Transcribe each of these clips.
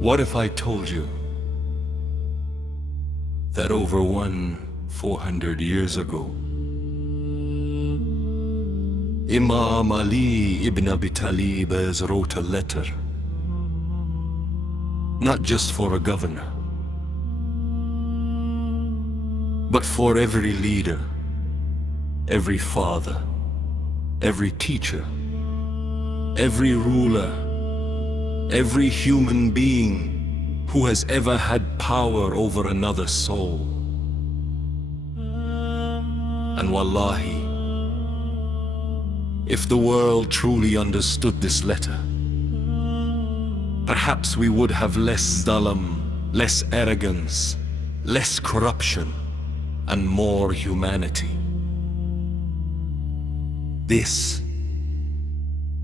What if I told you that over 400 years ago, Imam Ali ibn Abi Talib wrote a letter, not just for a governor, but for every leader, every father, every teacher, every ruler, every human being who has ever had power over another soul. And wallahi, if the world truly understood this letter, perhaps we would have less zalam, less arrogance, less corruption, and more humanity. This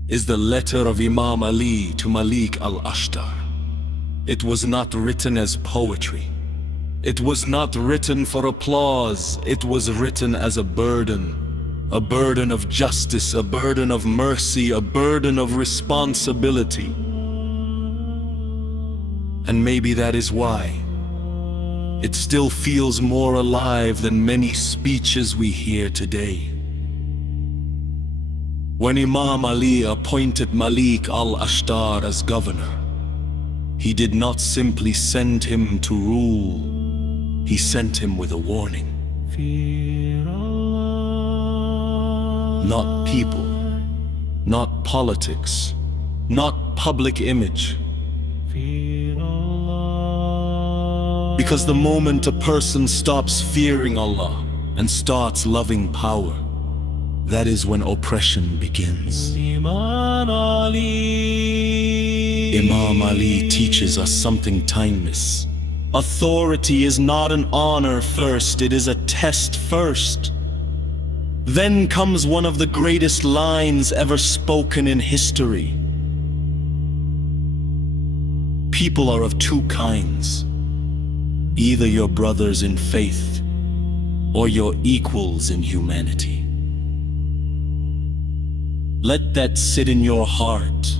is the letter of Imam Ali to Malik Ashtar. It was not written as poetry. It was not written for applause. It was written as a burden of justice, a burden of mercy, a burden of responsibility. And maybe that is why it still feels more alive than many speeches we hear today. When Imam Ali appointed Malik Ashtar as governor, he did not simply send him to rule, he sent him with a warning. Not people, not politics, not public image. Because the moment a person stops fearing Allah and starts loving power, that is when oppression begins. Imam Ali teaches us something timeless. Authority is not an honor first, it is a test first. Then comes one of the greatest lines ever spoken in history. People are of two kinds. Either your brothers in faith or your equals in humanity. Let that sit in your heart.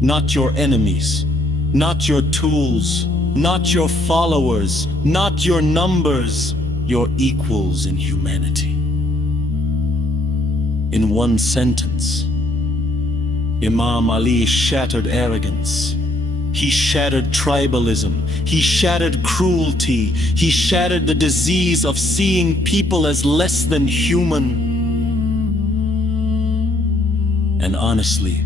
Not your enemies, not your tools, not your followers, not your numbers, your equals in humanity. In one sentence, Imam Ali shattered arrogance. He shattered tribalism. He shattered cruelty. He shattered the disease of seeing people as less than human. And honestly,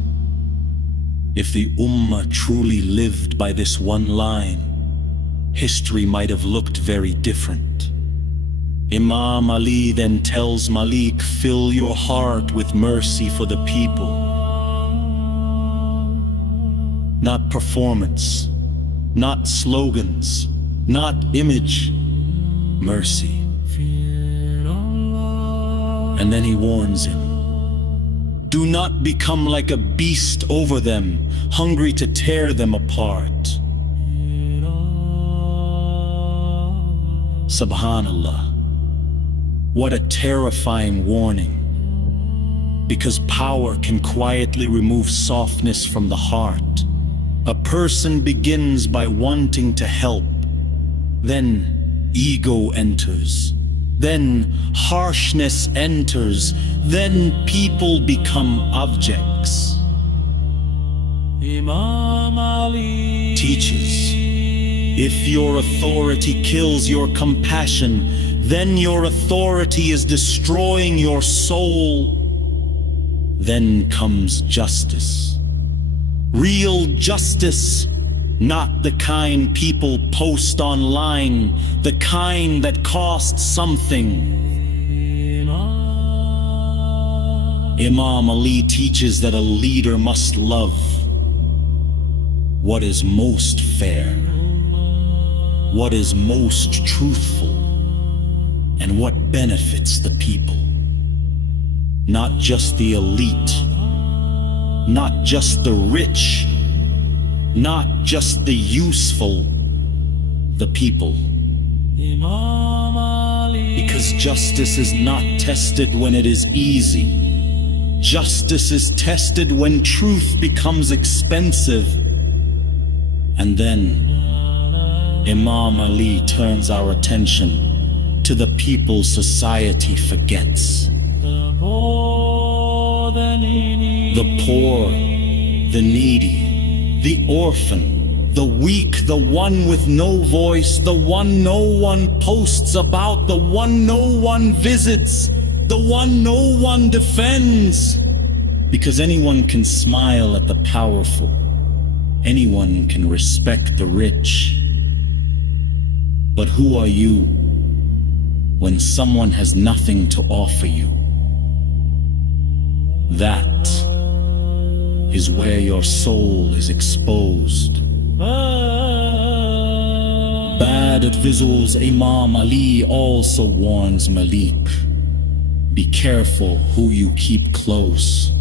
if the Ummah truly lived by this one line, history might have looked very different. Imam Ali then tells Malik, fill your heart with mercy for the people. Not performance, not slogans, not image, mercy. And then he warns him, do not become like a beast over them, hungry to tear them apart. Subhanallah, what a terrifying warning. Because power can quietly remove softness from the heart. A person begins by wanting to help, then ego enters, then harshness enters, then people become objects. Imam Ali teaches, if your authority kills your compassion, then your authority is destroying your soul. Then comes justice. Real justice, not the kind people post online, the kind that costs something. Imam Ali teaches that a leader must love what is most fair, what is most truthful, and what benefits the people. Not just the elite, not just the rich, not just the useful, the people. Because justice is not tested when it is easy. Justice is tested when truth becomes expensive. And then Imam Ali turns our attention to the people society forgets. The poor, the needy, the orphan, the weak, the one with no voice, the one no one posts about, the one no one visits, the one no one defends. Because anyone can smile at the powerful, anyone can respect the rich. But who are you when someone has nothing to offer you? That is where your soul is exposed. Bad at visuals, Imam Ali also warns Malik. Be careful who you keep close.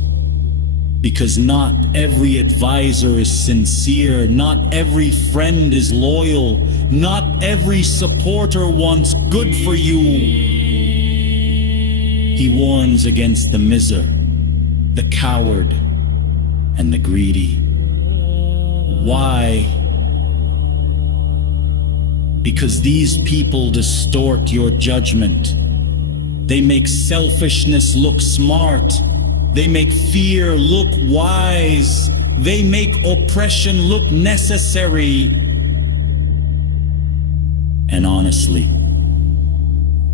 Because not every advisor is sincere, not every friend is loyal, not every supporter wants good for you. He warns against the miser, the coward, and the greedy. Why? Because these people distort your judgment. They make selfishness look smart. They make fear look wise. They make oppression look necessary. And honestly,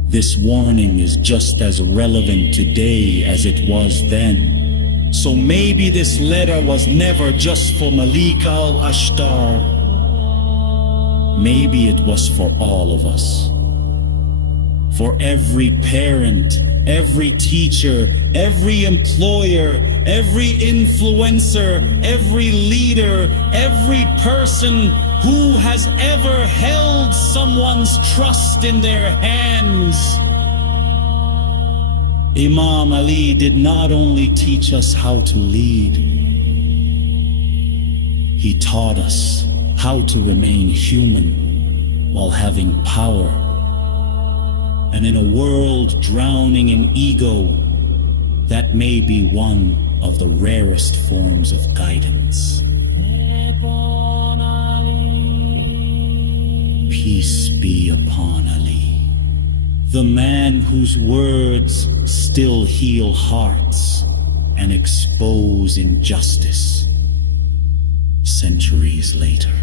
this warning is just as relevant today as it was then. So maybe this letter was never just for Malik Ashtar. Maybe it was for all of us. For every parent, every teacher, every employer, every influencer, every leader, every person who has ever held someone's trust in their hands. Imam Ali did not only teach us how to lead, he taught us how to remain human while having power. And in a world drowning in ego, that may be one of the rarest forms of guidance. Peace be upon Ali, the man whose words still heal hearts and expose injustice centuries later.